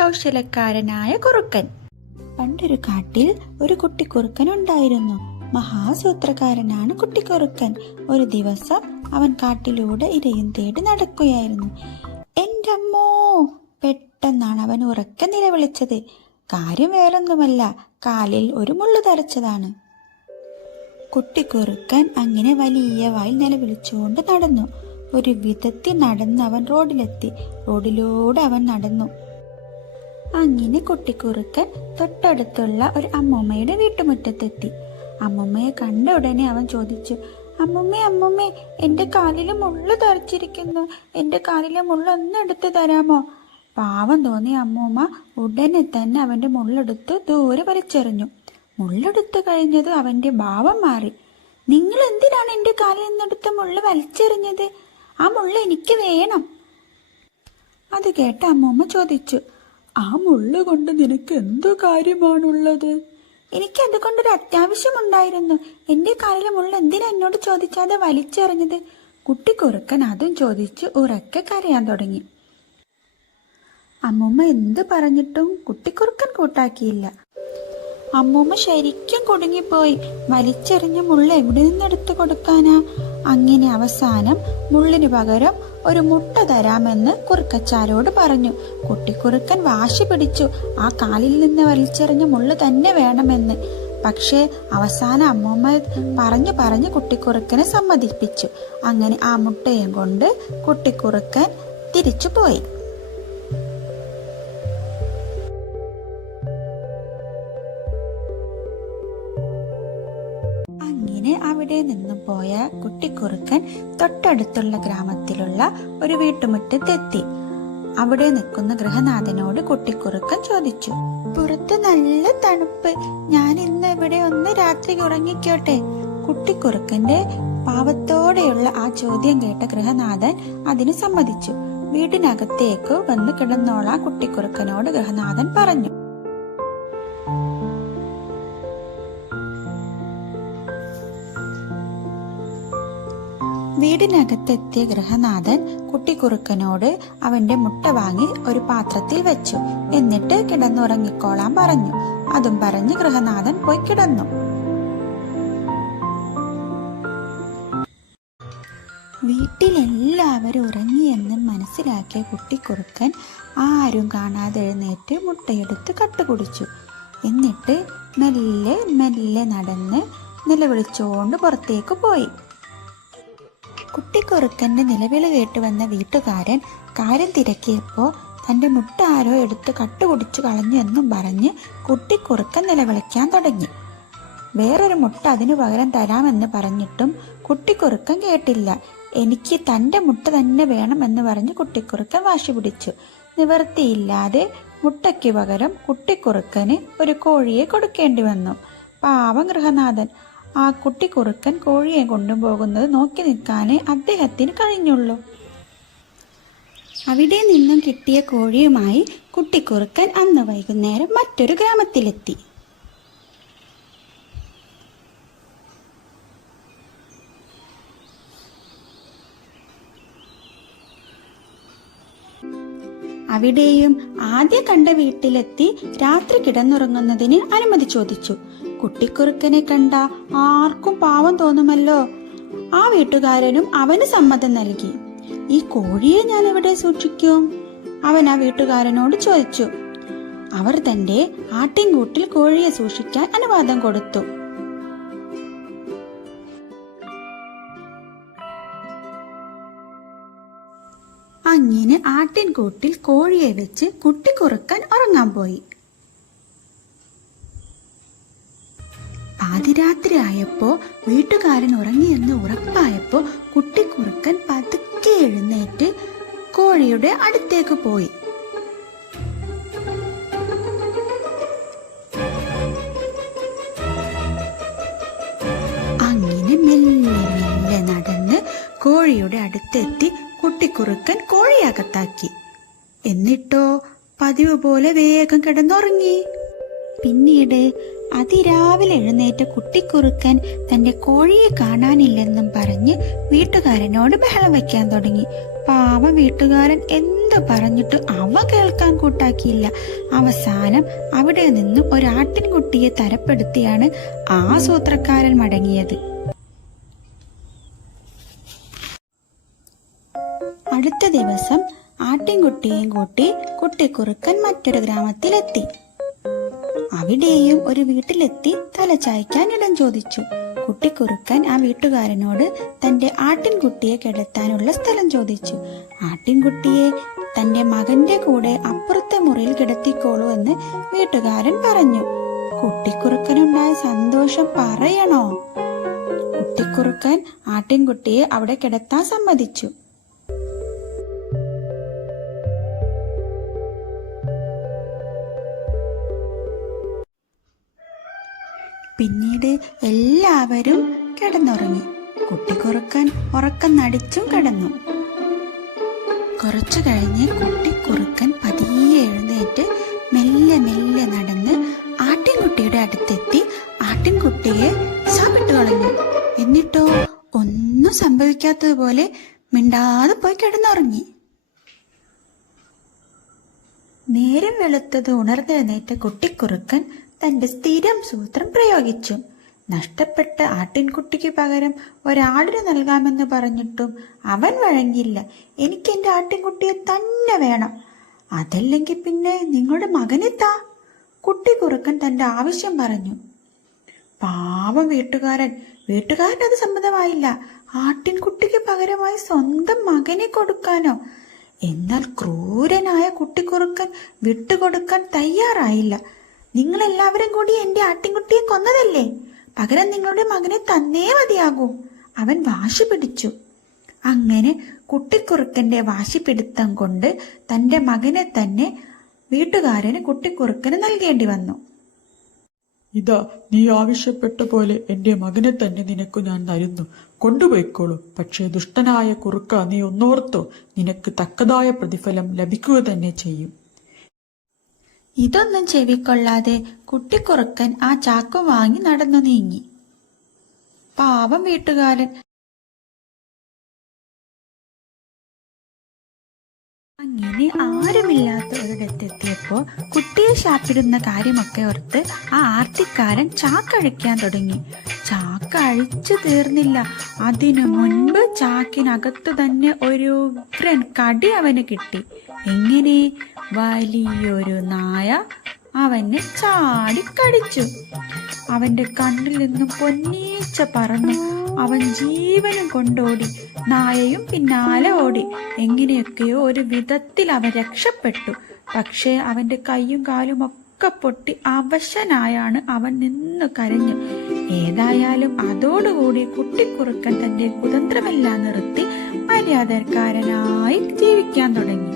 കൗശലക്കാരനായ കുറുക്കൻ. പണ്ടൊരു കാട്ടിൽ ഒരു കുട്ടിക്കുറുക്കൻ ഉണ്ടായിരുന്നു. മഹാസൂത്രക്കാരനാണ് കുട്ടിക്കുറുക്കൻ. ഒരു ദിവസം അവൻ കാട്ടിലൂടെ ഇരയും തേടി നടക്കുകയായിരുന്നു. എൻ്റെ അമ്മോ! പെട്ടെന്നാണ് അവൻ ഉറക്കെ നിലവിളിച്ചത്. കാര്യം വേറൊന്നുമല്ല, കാലിൽ ഒരു മുള്ളു തറച്ചതാണ്. കുട്ടിക്കുറുക്കൻ അങ്ങനെ വലിയ വായിൽ നിലവിളിച്ചുകൊണ്ട് നടന്നു. ഒരു വിധത്തിൽ നടന്ന് അവൻ റോഡിലെത്തി. റോഡിലൂടെ അവൻ നടന്നു. അങ്ങനെ കുട്ടിക്കുറുക്കൻ തൊട്ടടുത്തുള്ള ഒരു അമ്മൂമ്മയുടെ വീട്ടുമുറ്റത്തെത്തി. അമ്മൂമ്മയെ കണ്ട ഉടനെ അവൻ ചോദിച്ചു, അമ്മൂമ്മേ, അമ്മൂമ്മേ, എൻ്റെ കാലിലെ മുള്ളു തറച്ചിരിക്കുന്നു. എൻ്റെ കാലിലെ മുള്ളൊന്ന് എടുത്തു തരാമോ? പാവം തോന്നിയ അമ്മൂമ്മ ഉടനെ തന്നെ അവൻ്റെ മുള്ളെടുത്ത് ദൂരെ വലിച്ചെറിഞ്ഞു. മുള്ളെടുത്തു കഴിഞ്ഞത് അവൻ്റെ ഭാവം മാറി. നിങ്ങൾ എന്തിനാണ് എൻ്റെ കാലിൽ നിന്നെടുത്ത മുള്ളു വലിച്ചെറിഞ്ഞത്? ആ മുള്ള എനിക്ക് വേണം. അത് കേട്ട അമ്മൂമ്മ ചോദിച്ചു, ആ മുള്ള കൊണ്ട് നിനക്ക് എന്തു കാര്യമാണുള്ളത്? എനിക്ക് അതുകൊണ്ടൊരു അത്യാവശ്യമുണ്ടായിരുന്നു. എൻ്റെ കാലിലെ മുള്ള എന്തിനാ എന്നോട് ചോദിച്ചാതെ വലിച്ചെറിഞ്ഞത്? കുട്ടിക്കുറുക്കൻ അതും ചോദിച്ച് ഉറക്കെ കരയാൻ തുടങ്ങി. അമ്മൂമ്മ എന്ത് പറഞ്ഞിട്ടും കുട്ടിക്കുറുക്കൻ കൂട്ടാക്കിയില്ല. അമ്മൂമ്മ ശരിക്കും കുടുങ്ങിപ്പോയി. വലിച്ചെറിഞ്ഞ മുള്ള എവിടെ നിന്നെടുത്തു കൊടുക്കാനാ? അങ്ങനെ അവസാനം മുള്ളിന് പകരം ഒരു മുട്ട തരാമെന്ന് കുറുക്കച്ചാരോട് പറഞ്ഞു. കുട്ടിക്കുറുക്കൻ വാശി പിടിച്ചു ആ കാലിൽ നിന്ന് വലിച്ചെറിഞ്ഞ മുള്ള തന്നെ വേണമെന്ന്. പക്ഷേ അവസാനം അമ്മൂമ്മ പറഞ്ഞു കുട്ടിക്കുറുക്കനെ സമ്മതിപ്പിച്ചു. അങ്ങനെ ആ മുട്ടയും കൊണ്ട് കുട്ടിക്കുറുക്കൻ തിരിച്ചു പോയി. അവിടെ നിന്നും പോയ കുട്ടിക്കുറുക്കൻ തൊട്ടടുത്തുള്ള ഗ്രാമത്തിലുള്ള ഒരു വീട്ടുമുറ്റത്തെത്തി. അവിടെ നിൽക്കുന്ന ഗൃഹനാഥനോട് കുട്ടിക്കുറുക്കൻ ചോദിച്ചു, പുറത്ത് നല്ല തണുപ്പ്, ഞാൻ ഇന്ന് ഇവിടെ ഒന്ന് രാത്രി ഉറങ്ങിക്കോട്ടെ? കുട്ടിക്കുറുക്കന്റെ പാവത്തോടെയുള്ള ആ ചോദ്യം കേട്ട ഗൃഹനാഥൻ അതിന് സമ്മതിച്ചു. വീടിനകത്തേക്ക് വന്ന് കിടന്നോളാൻ കുട്ടിക്കുറുക്കനോട് ഗൃഹനാഥൻ പറഞ്ഞു. വീടിനകത്തെത്തിയ ഗൃഹനാഥൻ കുട്ടിക്കുറുക്കനോട് അവന്റെ മുട്ട വാങ്ങി ഒരു പാത്രത്തിൽ വെച്ചു. എന്നിട്ട് കിടന്നുറങ്ങിക്കോളാൻ പറഞ്ഞു. അതും പറഞ്ഞ് ഗൃഹനാഥൻ പോയി കിടന്നു. വീട്ടിലെല്ലാവരും ഉറങ്ങിയെന്ന് മനസ്സിലാക്കിയ കുട്ടിക്കുറുക്കൻ ആരും കാണാതെ എഴുന്നേറ്റ് മുട്ടയെടുത്ത് കട്ടുകുടിച്ചു. എന്നിട്ട് മെല്ലെ മെല്ലെ നടന്ന് നിലവിളിച്ചുകൊണ്ട് പുറത്തേക്ക് പോയി. കുട്ടിക്കുറുക്കന്റെ നിലവിളി കേട്ടുവന്ന വീട്ടുകാരൻ കാര്യം തിരക്കിയപ്പോ തന്റെ മുട്ട ആരോ എടുത്ത് കട്ടുകുടിച്ചു കളഞ്ഞു എന്നും പറഞ്ഞ് കുട്ടിക്കുറുക്കൻ നിലവിളിക്കാൻ തുടങ്ങി. വേറൊരു മുട്ട അതിനു പകരം തരാമെന്ന് പറഞ്ഞിട്ടും കുട്ടിക്കുറുക്കൻ കേട്ടില്ല. എനിക്ക് തന്റെ മുട്ട തന്നെ വേണമെന്ന് പറഞ്ഞ് കുട്ടിക്കുറുക്കൻ വാശി പിടിച്ചു. നിവർത്തിയില്ലാതെ മുട്ടയ്ക്ക് പകരം കുട്ടിക്കുറുക്കന് ഒരു കോഴിയെ കൊടുക്കേണ്ടി വന്നു. പാവം ഗൃഹനാഥൻ. ആ കുട്ടിക്കുറുക്കൻ കോഴിയെ കൊണ്ടുപോകുന്നത് നോക്കി നിൽക്കാനേ അദ്ദേഹത്തിന് കഴിഞ്ഞുള്ളൂ. അവിടെ നിന്നും കിട്ടിയ കോഴിയുമായി കുട്ടിക്കുറുക്കൻ അന്ന് വൈകുന്നേരം മറ്റൊരു ഗ്രാമത്തിലെത്തി. അവിടെയും ആദ്യം കണ്ട വീട്ടിലെത്തി രാത്രി കിടന്നുറങ്ങുന്നതിന് അനുമതി ചോദിച്ചു. കുട്ടിക്കുറുക്കനെ കണ്ട ആർക്കും പാവം തോന്നുമല്ലോ. ആ വീട്ടുകാരനും അവന് സമ്മതം നൽകി. ഈ കോഴിയെ ഞാൻ എവിടെ സൂക്ഷിക്കും? അവൻ ആ വീട്ടുകാരനോട് ചോദിച്ചു. അവർ തന്റെ ആട്ടിൻകൂട്ടിൽ കോഴിയെ സൂക്ഷിക്കാൻ അനുവാദം കൊടുത്തു. അങ്ങനെ ആട്ടിൻകൂട്ടിൽ കോഴിയെ വെച്ച് കുട്ടിക്കുറുക്കൻ ഉറങ്ങാൻ പോയി. പാതിരാത്രി ആയപ്പോ വീട്ടുകാരൻ ഉറങ്ങിയെന്ന് ഉറപ്പായപ്പോ കുട്ടിക്കുറുക്കൻ പതുക്കെ എഴുന്നേറ്റ് കോഴിയുടെ അടുത്തേക്ക് പോയി. അങ്ങനെ മെല്ലെ മെല്ലെ നടന്ന് കോഴിയുടെ അടുത്തെത്തി കുട്ടിക്കുറുക്കൻ കോഴിയകത്താക്കി. എന്നിട്ടോ പതിവ് പോലെ വേഗം കിടന്നുറങ്ങി. പിന്നീട് അതിരാവിലെ എഴുന്നേറ്റ കുട്ടിക്കുറുക്കൻ തന്റെ കോഴിയെ കാണാനില്ലെന്നും പറഞ്ഞ് വീട്ടുകാരനോട് ബഹളം വെക്കാൻ തുടങ്ങി. പാവ വീട്ടുകാരൻ എന്തു പറഞ്ഞിട്ട് അവ കേൾക്കാൻ കൂട്ടാക്കിയില്ല. അവസാനം അവിടെ നിന്നും ഒരാട്ടിൻകുട്ടിയെ തരപ്പെടുത്തിയാണ് ആ സൂത്രക്കാരൻ മടങ്ങിയത്. അടുത്ത ദിവസം ആട്ടിൻകുട്ടിയെയും കൂട്ടി കുട്ടിക്കുറുക്കൻ മറ്റൊരു ഗ്രാമത്തിലെത്തി. അവിടെയും ഒരു വീട്ടിലെത്തി തലചായ്ക്കാൻ ഇടം ചോദിച്ചു. കുട്ടിക്കുറുക്കൻ ആ വീട്ടുകാരനോട് തന്റെ ആട്ടിൻകുട്ടിയെ കിടത്താനുള്ള സ്ഥലം ചോദിച്ചു. ആട്ടിൻകുട്ടിയെ തന്റെ മകന്റെ കൂടെ അപ്പുറത്തെ മുറിയിൽ കിടത്തിക്കോളൂ എന്ന് വീട്ടുകാരൻ പറഞ്ഞു. കുട്ടിക്കുറുക്കനുണ്ടായ സന്തോഷം പറയണോ? കുട്ടിക്കുറുക്കൻ ആട്ടിൻകുട്ടിയെ അവിടെ കിടത്താൻ സമ്മതിച്ചു. പിന്നീട് എല്ലാവരും കിടന്നുറങ്ങി. കുട്ടിക്കുറുക്കൻ ഉറക്കം നടിച്ചും കിടന്നു. കുറച്ചു കഴിഞ്ഞ് കുട്ടിക്കുറുക്കൻ പതിയെ എഴുന്നേറ്റ് മെല്ലെ മെല്ലെ നടന്ന് ആട്ടിൻകുട്ടിയുടെ അടുത്തെത്തി ആട്ടിൻകുട്ടിയെ സാപ്പിട്ട് കളഞ്ഞു. എന്നിട്ടോ ഒന്നും സംഭവിക്കാത്തതുപോലെ മിണ്ടാതെ പോയി കിടന്നുറങ്ങി. നേരം വെളുത്തത് ഉണർന്നെഴുന്നേറ്റ കുട്ടിക്കുറുക്കൻ തന്റെ സ്ഥിരം സൂത്രം പ്രയോഗിച്ചു. നഷ്ടപ്പെട്ട ആട്ടിൻകുട്ടിക്ക് പകരം ഒരാടിന് നൽകാമെന്ന് പറഞ്ഞിട്ടും അവൻ വഴങ്ങിയില്ല. എനിക്ക് എന്റെ ആട്ടിൻകുട്ടിയെ തന്നെ വേണം, അതല്ലെങ്കിൽ പിന്നെ നിങ്ങളുടെ മകനെ താ. കുട്ടിക്കുറുക്കൻ തന്റെ ആവശ്യം പറഞ്ഞു. പാവം വീട്ടുകാരൻ അത് സമ്മതമായില്ല. ആട്ടിൻകുട്ടിക്ക് പകരമായി സ്വന്തം മകനെ കൊടുക്കാനോ? എന്നാൽ ക്രൂരനായ കുട്ടിക്കുറുക്കൻ വിട്ടുകൊടുക്കാൻ തയ്യാറായില്ല. നിങ്ങളെല്ലാവരും കൂടി എന്റെ ആട്ടിൻകുട്ടിയെ കൊന്നതല്ലേ, പകരം നിങ്ങളുടെ മകനെ തന്നേ മതിയാകൂ. അവൻ വാശി പിടിച്ചു. അങ്ങനെ കുട്ടിക്കുറുക്കന്റെ വാശിപ്പിടുത്തം കൊണ്ട് തന്റെ മകനെ തന്നെ വീട്ടുകാരന് കുട്ടിക്കുറുക്കന് നൽകേണ്ടി വന്നു. ഇതാ, നീ ആവശ്യപ്പെട്ട പോലെ എന്റെ മകനെ തന്നെ നിനക്ക് ഞാൻ തരുന്നു, കൊണ്ടുപോയിക്കോളൂ. പക്ഷേ ദുഷ്ടനായ കുറുക്ക, നീ ഒന്നോർത്തോ, നിനക്ക് തക്കതായ പ്രതിഫലം ലഭിക്കുക തന്നെ ചെയ്യും. ഇതൊന്നും ചെവിക്കൊള്ളാതെ കുട്ടിക്കുറുക്കൻ ആ ചാക്ക് വാങ്ങി നടന്നു നീങ്ങി. പാവം വീട്ടുകാരൻ അങ്ങനെ ആരുമില്ലാത്ത ഒരിടത്തെത്തിയപ്പോ കുട്ടിയെ ശാപ്പിടുന്ന കാര്യമൊക്കെ ഓർത്ത് ആ ആർത്തിക്കാരൻ ചാക്കഴിക്കാൻ തുടങ്ങി. ചാക്ക് അഴിച്ചു തീർന്നില്ല. അതിനു മുൻപ് ചാക്കിനകത്ത് തന്നെ ഒരു ഉഗ്രൻ കടി അവന് കിട്ടി. എങ്ങനെ? വലിയൊരു നായ അവനെ ചാടിക്കടിച്ചു. അവന്റെ കണ്ണിൽ നിന്നും പൊന്നീച്ച പറന്നു. അവൻ ജീവനും കൊണ്ടോടി. നായയും പിന്നാലെ ഓടി. എങ്ങനെയൊക്കെയോ ഒരു വിധത്തിൽ അവൻ രക്ഷപ്പെട്ടു. പക്ഷേ അവന്റെ കൈയും കാലും ഒക്കെ പൊട്ടി അവശനായാണ് അവൻ നിന്ന് കരഞ്ഞു. ഏതായാലും അതോടുകൂടി കുട്ടിക്കുറുക്കൻ തന്റെ കുതന്ത്രമെല്ലാം നിർത്തി മര്യാദക്കാരനായി ജീവിക്കാൻ തുടങ്ങി.